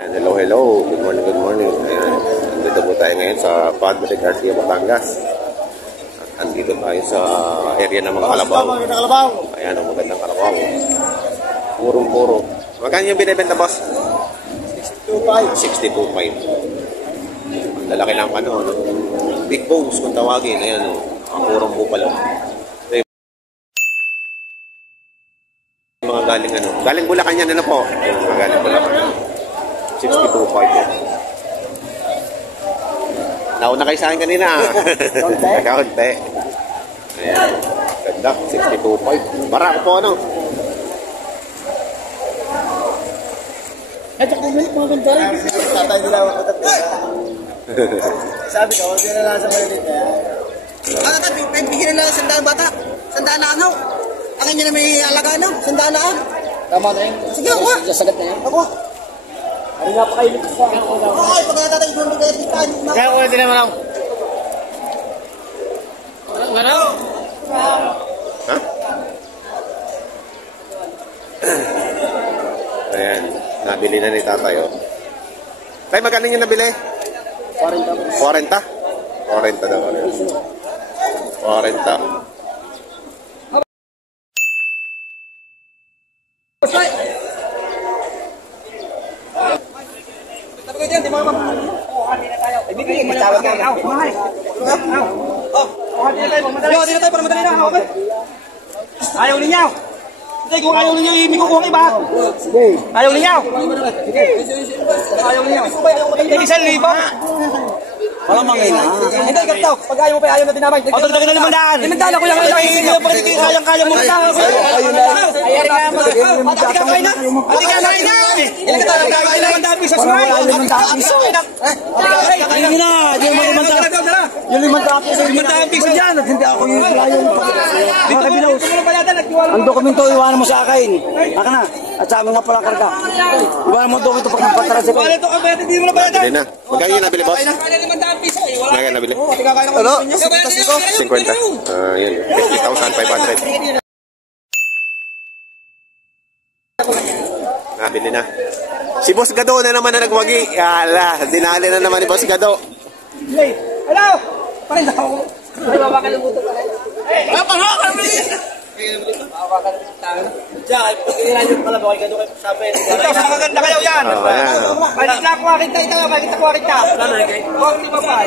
Hello, hello. Good morning, good morning. Ayan. Nandito po tayo ngayon sa Padre Garcia, Batangas. At andito tayo sa area ng mga kalabaw. Ayan, ang magandang kalabaw. Purong-puro. Magkano yung binibenta, boss? 62.5. 62.5. Ang lalaki ng ano, big bones kung tawagin. Ayan, ang purong po pala. Mga galing ano. Galing Bulacan yan, ano po? Ayan, mga galing Bulacan. 62.5. Nauna kayo sa akin kanina. Kaunti. Ayan. Ganda. 62.5. Marako po ano. Ay, tsaka ulit mga ganda rin. Tatay nila ako tatay. Sabi ko, hindi na lang sa malit. Ano tatay, bigyan na lang sandaan bata. Sandaan na ano. Ang inyo na may alaga ano. Sandaan na ano. Tama na yun. Sige, ako. Sasagat na yun. Ako. Ano nga pa kayo nito sa akin? Ay, pagkatatay ko nito kayo dito. Kaya ko din naman ako. Ano? Ha? Ayan. Nabili na ni tatay, oh. Tay, magkano yung nabili? 40. 40? 40 daw. 40. Ibigay mo tawag ka. Mahal. Yo, dito tayo para madali na, okay? Ayaw ninyo. Hindi, kung ayaw ninyo, ibig ko iba. Sige. Ayaw ninyo. Sige. Ayaw ninyo. Ibig 1,000. Wala mangin. Hindi, ganito. Pag ayaw mo pa, ayaw na dinamay. O, dagdagan na 500. 500 ako lang. Kayang-kaya mo na. Ayaw na. Ayaw na. Ati ka kain na. Ati ka kain na. Ilan ka tayo? Kakain na 500 sa sumay. 500 piso. Ayun na. Yung 500 piso. 500 piso dyan. Hindi ako yung layon. Dito mo na bayadan. Ang dokumento iwanan mo sa akin. Aka na. At sa amin nga pala karga. Iwanan mo ang dokumento pag nagpatara sa kayo. Hindi mo na bayadan. Bili na. Magkano yung nabili, boss? Magkano nabili? Ano? 50. Yan. 50,500. Nabili na. Si Boss Gado na naman na nagwagi. Ala, dinali na naman ni Boss Gado. Hello! Parin na ako. Ay, babakalimutan ka rin. Ay, panghakan mo rin! Diyan, pagkailan yung pala bawal ka doon kayo sabi. Ito, sa maganda kayo yan. Bakit na ako akit tayo tayo? Bakit ako akit ka? Huwag di ba pa?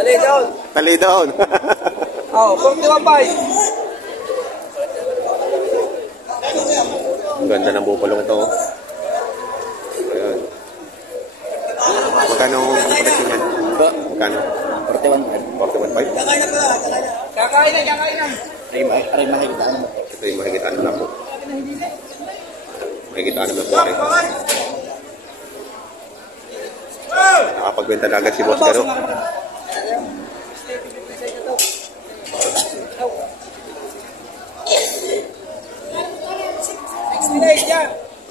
Tali down. Tali down. Oo, huwag di ba pa? Ang ganda ng bupalong ito. Ayan. Magkano ang presyo niyan? Magkano? 41.5. Kakain na pala. Kakain na. Ay, mahigitaan mo. Ito yung mahigitaan mo na po. Mahigitaan mo na po. Nakapagbenta na agad si Boss Garo.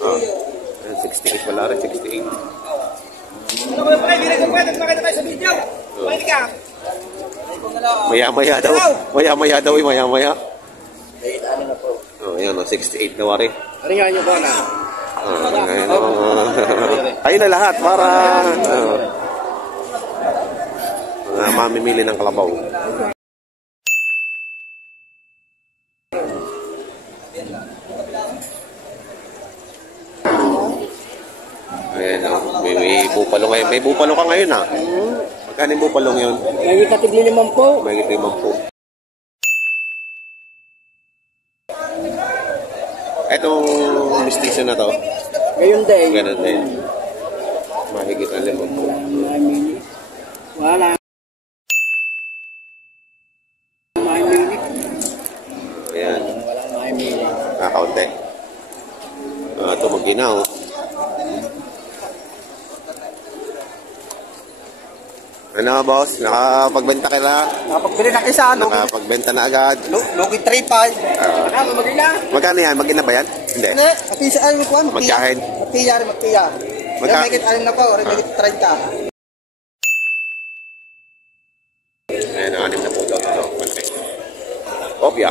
Ah, 68 wala rin, 68. Ano ba pa? Hindi na kung pwede makita tayo sa video. Pwede ka. Maya-maya daw. Maya-maya daw. Maya-maya. Oh, yan, 68 na wari. Ringan nyo ba na? Kayo na lahat para mamimili ng kalabaw. Ayan, may bupalo ngayon. May bupalo ka ngayon, ha? Magkano yung bupalong yun? May katigli naman po. May katigli po. Etong mestizo na to. Ngayon din. Ganun din. Mahigit ang 5 po. Wala. Ayan. Kakaunti. Ito mag-ginaw. Ano, boss? Nakapagbenta ka na? Nakapagbili na isa. Nakapagbenta na agad. Logi 3.5. Ano, magina? Magkano yan? Magina ba yan? Hindi. Hindi. Magkisaan mo kuhan. Magkahin? Magkiyari. Magka? May alim na po. May 30. Ayan, 6 na po daw. Opya.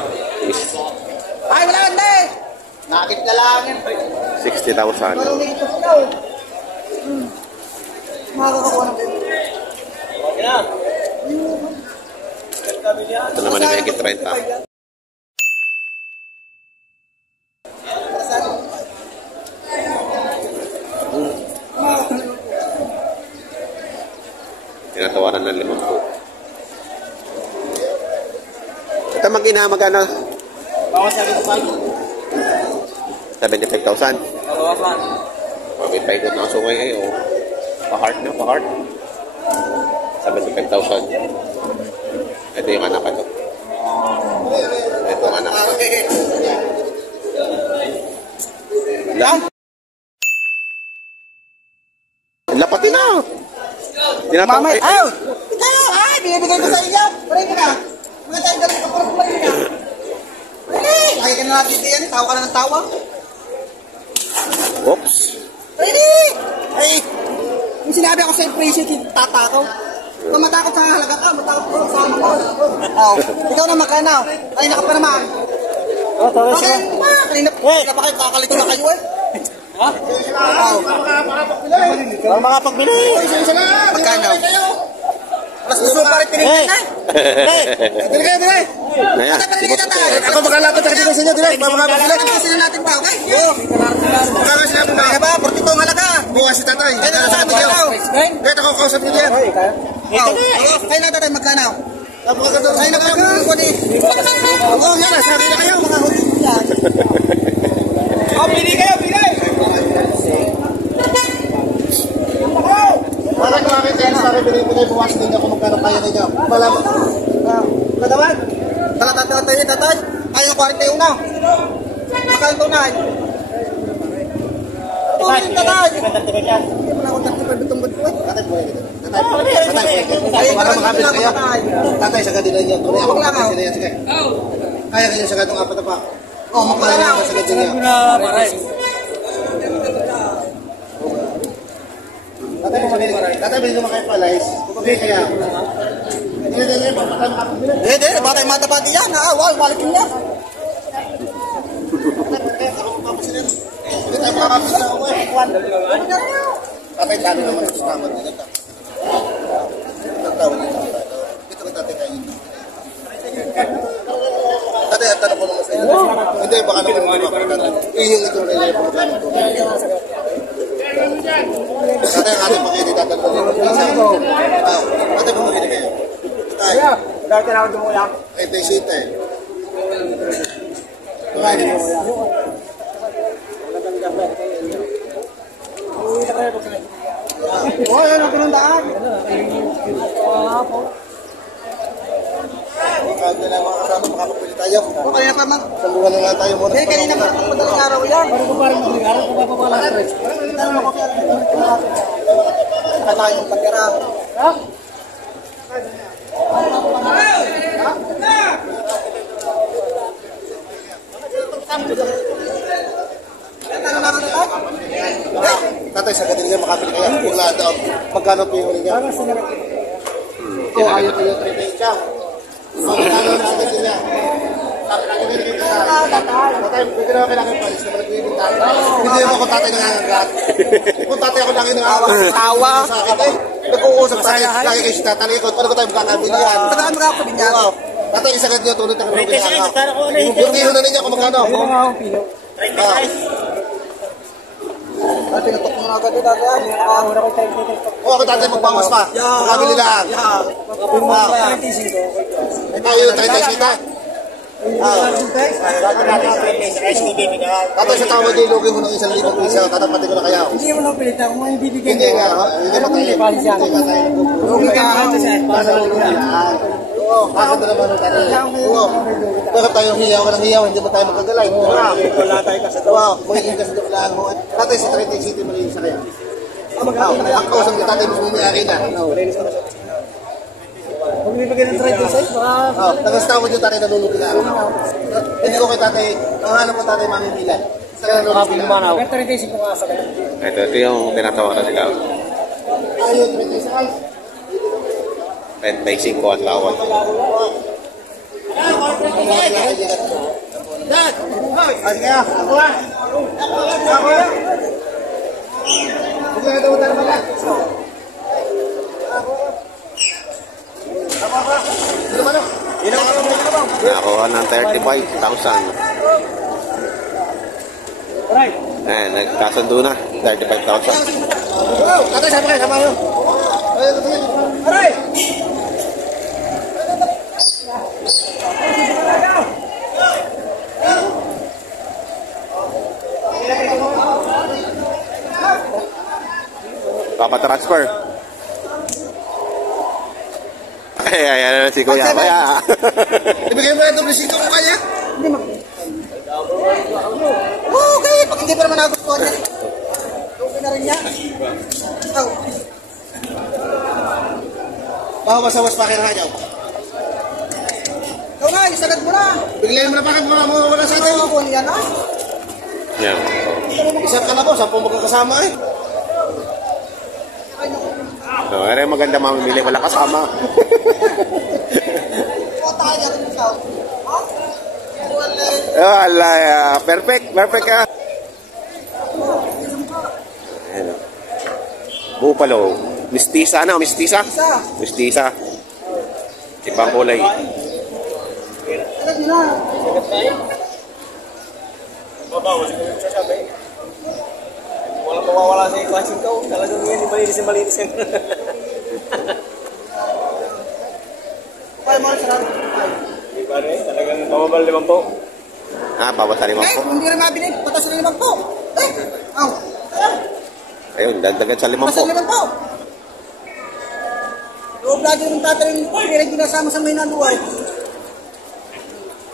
Ay, wala hindi! Nakit na lang yan. 60,000. makakakuha ng pera. Ito naman yung higit 30. Tinatawaran ng 50. Ito mag-ina, magkano? Bawas sa rin 75,000. Bawasan. May paikot na sungay kayo. Pa-heart na, pa-heart. 75,000. Ito yung anak ko. Ito ang anak ko. Lang! Lapatin na! Tinatawag. Mamay, ayaw! Ayaw! Ay! Binibigay ko sa inyo! Paray ka na! Mga tayo galing ka parang kumain ka! Paray! Lagi ka na natin yan. Tawa ka na ng tawa. Oops! Paray! Ay! Yung sinabi ako sa impression, tata ko. Kung matakot sa halaga ka, matakot ko sa sama ko. Oh, ikaw na makanaw. Ay, naka pa naman. Oh, tawag siya. Kanina pa kayo, kakalito na kayo eh. Ha? Oo. Makapagbili. Magkano? Mas gusto pa rin tinignan na. Bili kayo, bili. Naya, ako magkalapat sa kanila sa inyo, direct. Makapagbili. Kasi natin pa, okay? Oo. Kakasila mo na. Kaya ba, 42 ang halaga. Bukas si tatay. Kaya na sa amin kayo. Kaya ako kausap niyo diyan. Kaya na tatay, magkano? Kaya na kayo kung ni. Oo, nga na, sabi na kayo, mga huli yan. Oh, pili kayo, pili! Wala ko akin tayo sa akin, binibigay buwas din ako magkano kaya ninyo. Wala mo. Kadawan, talatatalatay niya, tatay. Kaya 41 na. Makang tunay. Tunay, tatay. Hindi mo na akong 35 itong ba't ko eh. Tatay po yun. Tatay, para makabili kayo. Tatay, sagad din ninyo. Tunay ako makabili ninyo. Sige. Kaya kayo sagad ng apat na pa. Oh, magkano. Sagad ninyo. Tatay, bumabili ka. Tatay, bili naman kayo palais. Bumabili kaya. Hindi, makakabili. Hindi, batay matapati yan. Wow, malikin niya. Hindi tayo makakabili na ako eh. Tatay, dali naman ang sustaman nila. Tatawag nila. Dito ka tatay kayo. Tatay, ang tanong ko naman sa inyo. Hindi, baka naman hindi makakabili. Iyon ito na yung pagkakabili. Tatay, ang ating pakiti, tatanggol. Tatay, bumabili kayo. Tatay. Dahil tinawag mo lang. Ay, tayo sita eh. Tumahin mo. Oh, yan ang pinundaan. Kahit na lang mga kasama, makakapili tayo. Oh, kaya pa man. Sambukan na lang tayo muna. Hindi, kanina pa madaling araw yan. Parang madaling araw, kung papapala sa rin. Saka tayo ng pagkara. Ha? Tatay, sa kanila makapili kayo. Wala daw. Magkano pinuli niya? Oo, ayaw kayo 3 siya. Magkano na sa kanila? Tatay, hindi naman kailangan palis na nagbibig tayo. Hindi naman kung tatay nangangagat. Kung tatay ako lagi nangangagat. Tawa. Sa akin eh. Nag-uusap tayo. Lagi kayo si tatay. Paano ko tayo magkakabili yan? Saan makakabili niya? Wow. Tatay, isagad niyo. Tunod na kami ng yung iho na ninyo kung magkano. At tinatok mo na agad ito dati yan. Nakahura ko tayo. Oo, ako tatay magbawas pa. Magkabili lang. Tayo yung 36 na. Tatay, sa tawad din, lugin mo ng 1,000 piso. Tatapati ko na kaya. Hindi mo na pilit ako. Hindi bibigyan. Hindi nga. Hindi pa tayo. Hindi ka tayo. Lugi ka nga siya. Basta lang yan. Oo, basta na naman ang tatay. Oo. Bakit tayo hiyaw ka ng hiyaw, hindi ba tayo magkagalay? Wala tayo kasi. Wow, magiging kasi doon mo. Tatay, sa 30 City, malinis sa kaya. Ang kausap ni tatay, mas mumiyari na. Kung bibigyan ng 36, baka... Nag-stawad yung tatay, nalulugi na. Hindi ko kay tatay, ang hanap ko tatay, mamimilan. Sa nalulugi na. 36 kung asa kayo. ito yung tinatawaran nila. Ayun, 36. 35 ang lawat. Dad! Sige nga. Ako ah. Ako ah. Huwag na daw tayo mga. 35,000. Ayan, nagkasundo na. 35,000. Tatay, sama kayo, sama kayo. Aray! Papa-transfer. Ayan si Kuya. Kaya. Ibigay mo yung doble sito ko kanya? Hindi okay, pag hindi pa naman nagustuhan niya. Okay na rin niya. Bawas-awas pa kayo na niya. Ikaw na, isagad mo na. Biglayin mo na bakit wala sa atin. Oo, yan na. Yan. Isang ka na po, 10 magkakasama eh. So, ay maganda mamimili, wala kasama. Wala, perfect ka. Ayan. Bupalo. Mistisa. Mistisa. Ibang kulay. Walang mawawala sa ikwasyon ko. Talagang yan, malinis yan. Di ba rin? Talagang mababal 5 po. Bawas sa 5 po. Hindi rin mabili, patas na 5 po. Ayun, dagdagan sa 5 po. Patas na 5 po. Loob lagi yung tatarin ko, hindi rin ginasama sa may naluway.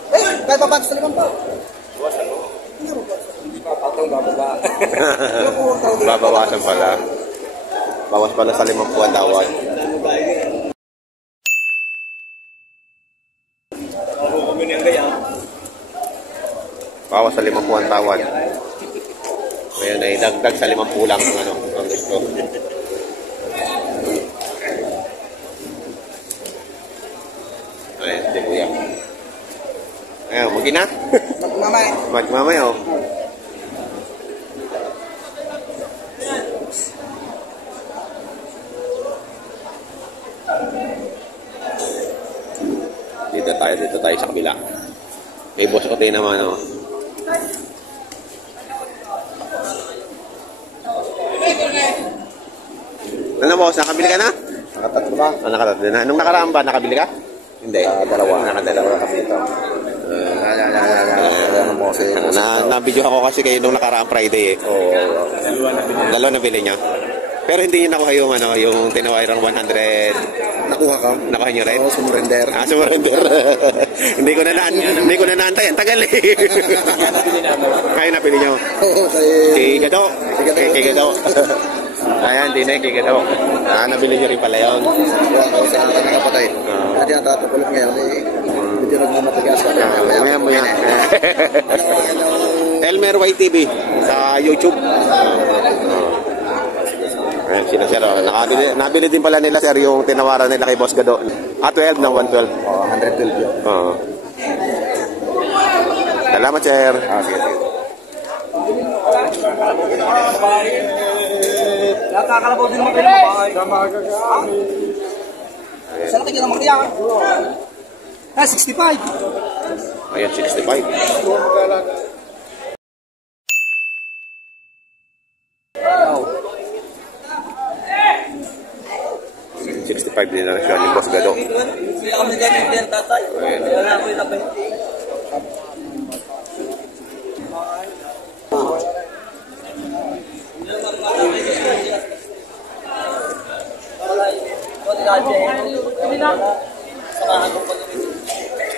Kaya papatas na 5 po. Babawasan pala. Bawas pala sa 5 po ang tawad. Bawas sa 5 po ang tawad. Ngayon ay dagdag sa 5 po lang ang gusto. Ayan, di kuya. Ayan, magi na. Magmamay, oh. Dito tayo sa kabila. May boss ko tayo naman, oh. Ano boss, nakabili ka na? Nakatatlo ba? Nakatatlo na. Nung nakaraan ba, nakabili ka? Hindi. Dalawa. Nakadalawa kasi ito. Na-video ako kasi kayo nung nakaraang Friday eh. Dalawa na bili niya. Pero hindi niyo nakuha yung, yung tinawairang 100. Nakuha ka? Nakuha niyo rin? Oo, sumurrender. Sumurrender. Hindi ko na naantay. Ang tagal eh. Kaya napili niyo? Oo, kay Gado. Kay Gado. Ayan, di na kay Gado. Nabili niyo rin pala yun. Oo, sa nakapatay. Hindi ang tatapulot ngayon eh. Hindi nagmamatigas ka. Maya. Elmer YTV sa YouTube. Ayan, sila sir. Nabili din pala nila sir yung tinawaran nila kay Boss Gado. 12 ng 112. Oo, 112 yun. Oo. Salamat sir. Sige. Nakakalabaw din naman kayo ng bahay. Saan natin naman kaya? 65. Ayan, 65. Din na siya ni Boss Gado. Hindi kami ganyan din, tatay. Wala ko yung labay.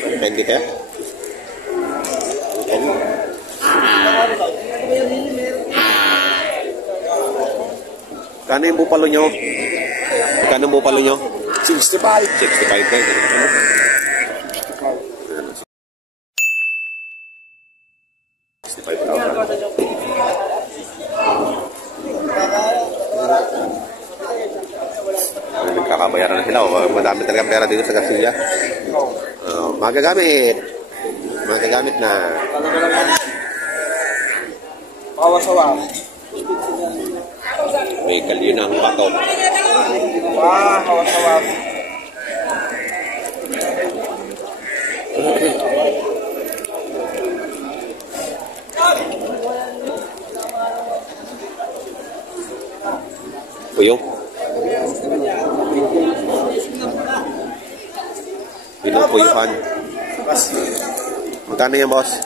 Depende ka? Kano yung bupalo nyo? Kano yung bupalo nyo? 65. 65 guys. Nagkakabayaran na sila. Madami talaga pera dito sa Garcia. Magagamit na. Kawasawa. May kalyo ng bato. Kawasawa. Puyong. Pinupuyuhan. Magkano yan, boss?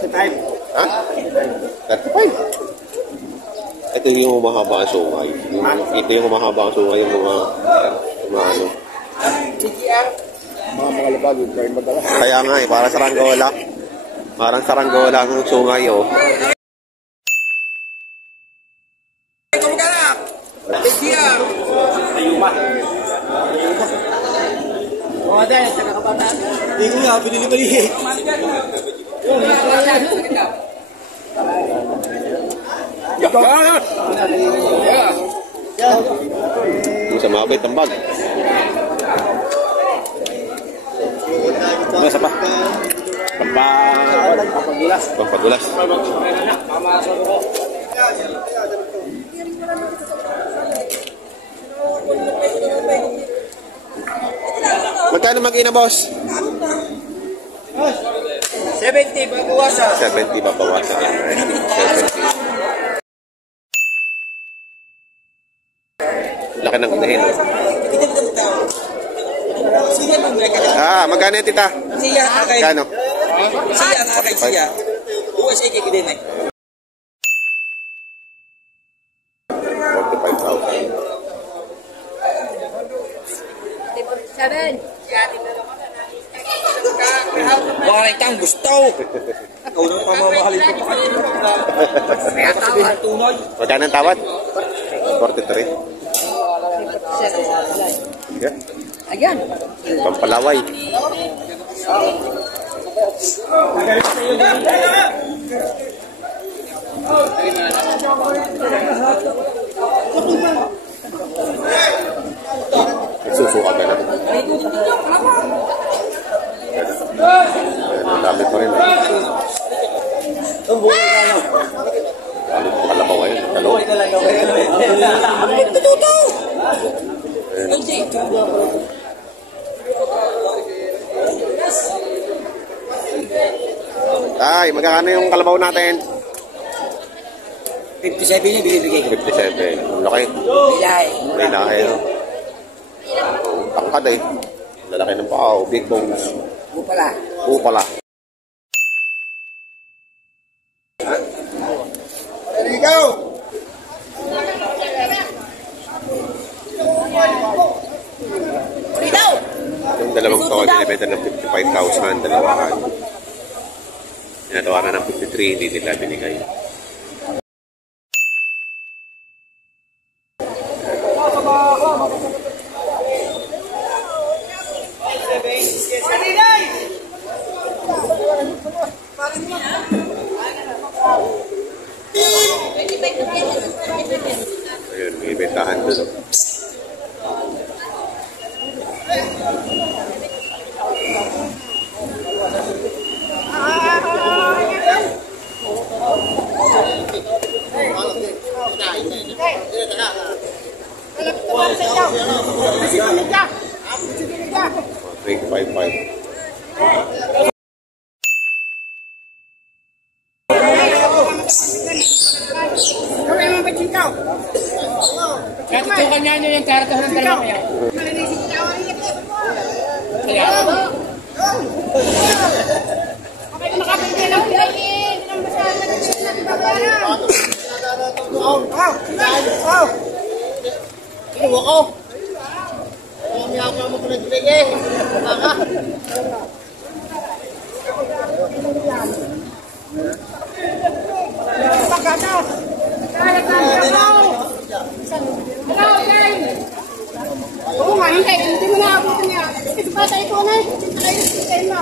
65. Ha? 35. Ito yung mahaba ang sungay. Ito yung mahaba ang sungay, yung mga ano. Mga labag, yung turn madala. Kaya nga eh, para saranggola. Parang saranggola ang sungay, oh. Ayuma. O, dahil, taga-kabataan. Hindi ko nga, binili-bili. Yung sa mga tambag. Ano sa pa? Pampagulas. Pampagulas. Magkano mag-ina, boss? 70, babawasan. 70 ba bawasan? 70. Laki ng unahin. Magkano yan, tita? Siya, akay. Magkano? Siya, akay siya. USA kiki din eh. 45,000. 7. Baka kang gusto. Ikaw na pamamahalin ko pa kayo. Kaya tawad. Tunay. Magkano ang tawad? 43. Yeah. Ayan. Pampalaway. Susuka ka na. Ang dami pa rin. Kalabaw ngayon. Kalabaw. Ay, magkano yung kalabaw natin? 57 niya binibigay ko. 57. Ang laki. Bilay. May lahi, no? Tangkad eh. Lalaki ng pao. Big bones. Upala. Upala. Ikaw! Yung dalawang tol, binibenta ng 55,000. Dalawahan. Tinatawaran ng 53, hindi nila binigay. Ayun, may bentahan doon. Three, 5,500. Katutukan niya nyo yung karto ng dalawa kaya. Kaya. Okay, makapagpili lang sila eh. Hindi naman masyadong nagpili natin babayaran. Kinuha ko. May ako mo ko nagbigay. Hello, Jane! Oo nga, hindi mo naabutin niya. Kasi patay ko na eh. Hindi mo.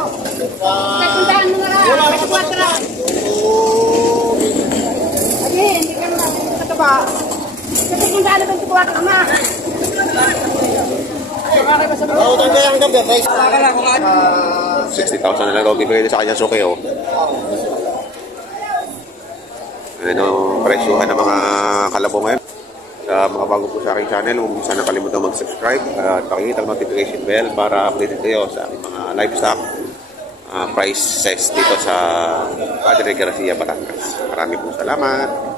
Puntahan mo na lang. Kasi 4. Adi, hindi ka na. Kataba. Kasi puntahan na 24 ka na. Oo, tayo kaya ang gabi. 60,000 na lang daw bibigay sa kanya suki, oh. Ano, presyuhan ng mga kalabaw ngayon. Sa mga bago po sa aking channel, huwag sana kalimutan mag-subscribe at pakikita ang notification bell para updated kayo sa aking mga livestock prices dito sa Padre Garcia, Batangas. Maraming po salamat.